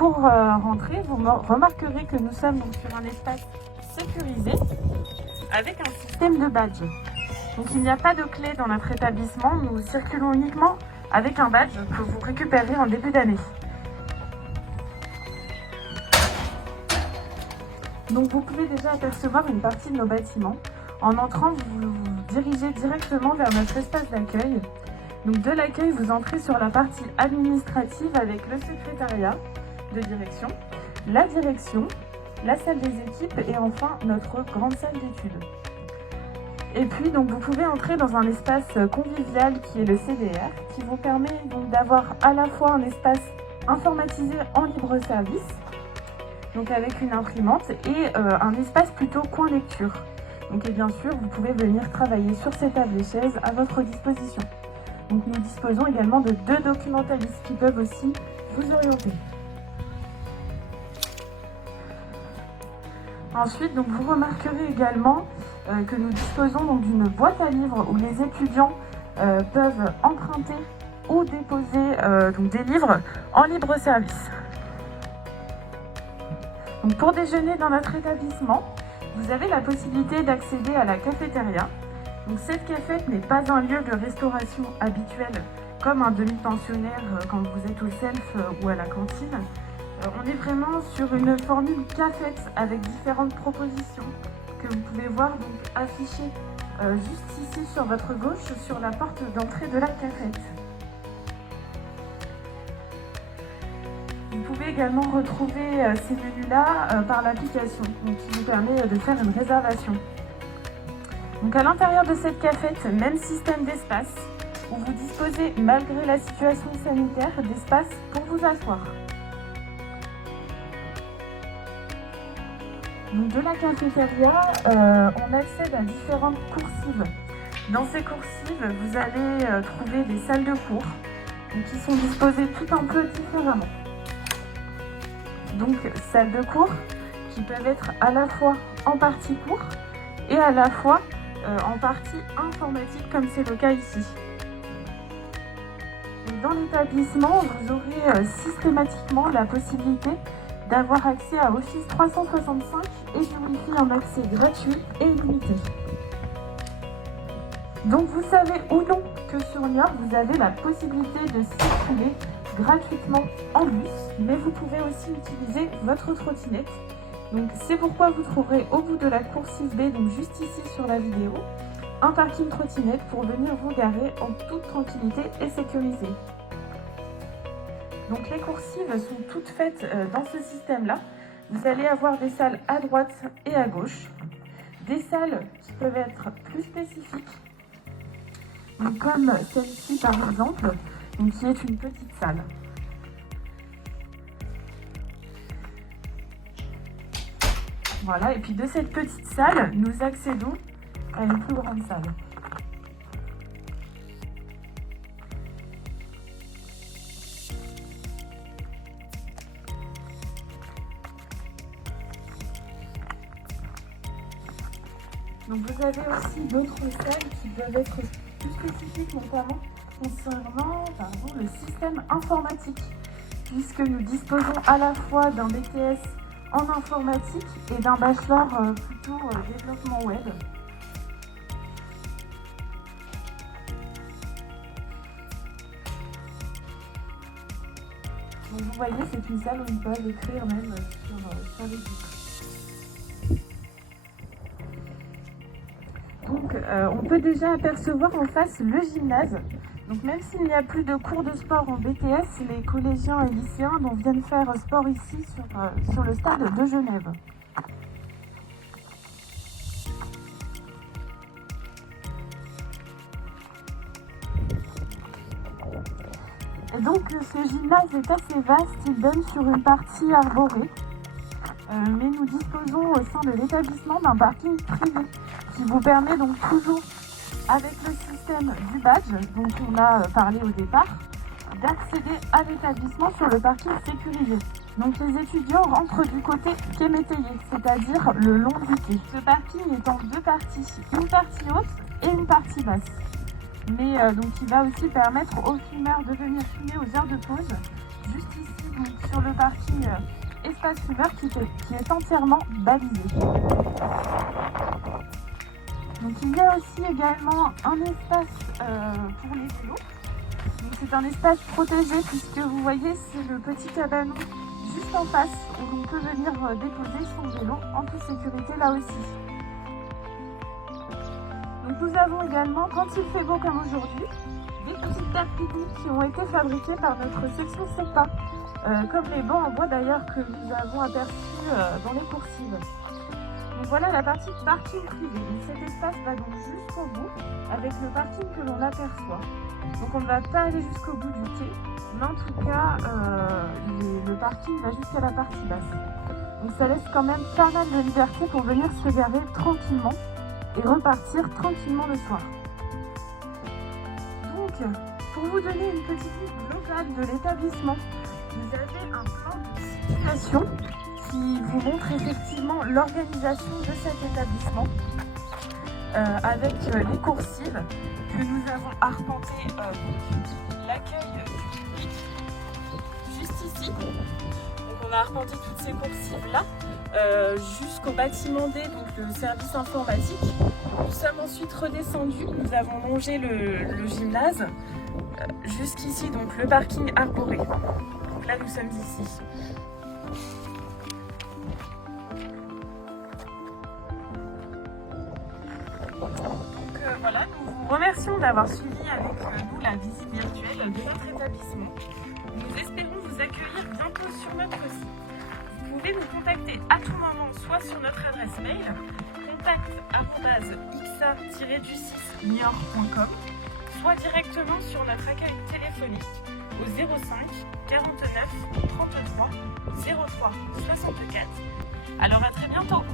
pour rentrer, vous remarquerez que nous sommes donc sur un espace sécurisé avec un système de badge. Donc il n'y a pas de clé dans notre établissement, nous circulons uniquement avec un badge que vous récupérez en début d'année. Donc vous pouvez déjà apercevoir une partie de nos bâtiments. En entrant, vous vous dirigez directement vers notre espace d'accueil. Donc de l'accueil, vous entrez sur la partie administrative avec le secrétariat de direction, la direction, la salle des équipes et enfin notre grande salle d'études. Et puis donc vous pouvez entrer dans un espace convivial qui est le CDR, qui vous permet donc d'avoir à la fois un espace informatisé en libre service, donc avec une imprimante, et un espace plutôt coin lecture. Donc et bien sûr, vous pouvez venir travailler sur ces tables et chaises à votre disposition. Donc nous disposons également de 2 documentalistes qui peuvent aussi vous orienter. Ensuite, donc, vous remarquerez également que nous disposons donc d'une boîte à livres où les étudiants peuvent emprunter ou déposer donc des livres en libre service. Donc, pour déjeuner dans notre établissement, vous avez la possibilité d'accéder à la cafétéria. Donc, cette cafette n'est pas un lieu de restauration habituel comme un demi-pensionnaire quand vous êtes au self ou à la cantine. On est vraiment sur une formule cafette avec différentes propositions que vous pouvez voir donc affichées juste ici sur votre gauche sur la porte d'entrée de la cafette. Vous pouvez également retrouver ces menus-là par l'application qui vous permet de faire une réservation. Donc à l'intérieur de cette cafette, même système d'espace où vous disposez, malgré la situation sanitaire, d'espace pour vous asseoir. Donc de la cafétéria, on accède à différentes coursives. Dans ces coursives, vous allez trouver des salles de cours qui sont disposées tout un peu différemment. Donc salles de cours qui peuvent être à la fois en partie cours et à la fois en partie informatique comme c'est le cas ici. Et dans l'établissement, vous aurez systématiquement la possibilité d'avoir accès à Office 365 et du Wi-Fi en accès gratuit et illimité. Donc vous savez ou non que sur Niort, vous avez la possibilité de circuler gratuitement en bus, mais vous pouvez aussi utiliser votre trottinette. Donc c'est pourquoi vous trouverez au bout de la coursive B, donc juste ici sur la vidéo, un parking trottinette pour venir vous garer en toute tranquillité et sécurisé. Donc les coursives sont toutes faites dans ce système-là. Vous allez avoir des salles à droite et à gauche, des salles qui peuvent être plus spécifiques, donc comme celle-ci par exemple, donc qui est une petite salle. Voilà, et puis de cette petite salle, nous accédons à une plus grande salle. Donc vous avez aussi d'autres salles qui peuvent être plus spécifiques, notamment concernant le système informatique, puisque nous disposons à la fois d'un BTS en informatique et d'un bachelor plutôt développement web. Donc vous voyez, c'est une salle où ils peuvent écrire même sur les vitres. Donc on peut déjà apercevoir en face le gymnase. Donc même s'il n'y a plus de cours de sport en BTS, les collégiens et lycéens viennent faire sport ici sur le stade de Genève. Et donc ce gymnase est assez vaste, il donne sur une partie arborée. Mais nous disposons au sein de l'établissement d'un parking privé qui vous permet donc toujours, avec le système du badge dont on a parlé au départ, d'accéder à l'établissement sur le parking sécurisé. Donc les étudiants rentrent du côté quai Métayer, c'est-à-dire le long du quai. Ce parking est en 2 parties, une partie haute et une partie basse. Mais donc il va aussi permettre aux fumeurs de venir fumer aux heures de pause juste ici, donc, sur le parking espace fumeur qui est entièrement balisé. Donc il y a aussi également un espace pour les vélos. C'est un espace protégé puisque vous voyez c'est le petit cabanon juste en face où l'on peut venir déposer son vélo en toute sécurité là aussi. Donc nous avons également, quand il fait beau comme aujourd'hui, des petites tables pique-nique qui ont été fabriquées par notre section CEPA, comme les bancs en bois d'ailleurs que nous avons aperçus dans les coursives. Donc voilà la partie parking privé. Donc cet espace va donc jusqu'au bout avec le parking que l'on aperçoit. Donc on ne va pas aller jusqu'au bout du quai, mais en tout cas le parking va jusqu'à la partie basse. Donc ça laisse quand même pas mal de liberté pour venir se garer tranquillement et repartir tranquillement le soir. Donc pour vous donner une petite vue globale de l'établissement, vous avez un plan de situation qui vous montre effectivement l'organisation de cet établissement avec les coursives que nous avons arpentées, l'accueil du public juste ici. Donc on a arpenté toutes ces coursives là jusqu'au bâtiment D, donc le service informatique. Nous sommes ensuite redescendus, nous avons longé le gymnase jusqu'ici, donc le parking arboré. Donc là nous sommes ici. Voilà, nous vous remercions d'avoir suivi avec nous la visite virtuelle de notre établissement. Nous espérons vous accueillir bientôt sur notre site. Vous pouvez nous contacter à tout moment, soit sur notre adresse mail contact@ixa-du6niort.com, soit directement sur notre accueil téléphonique au 05 49 33 03 64. Alors à très bientôt.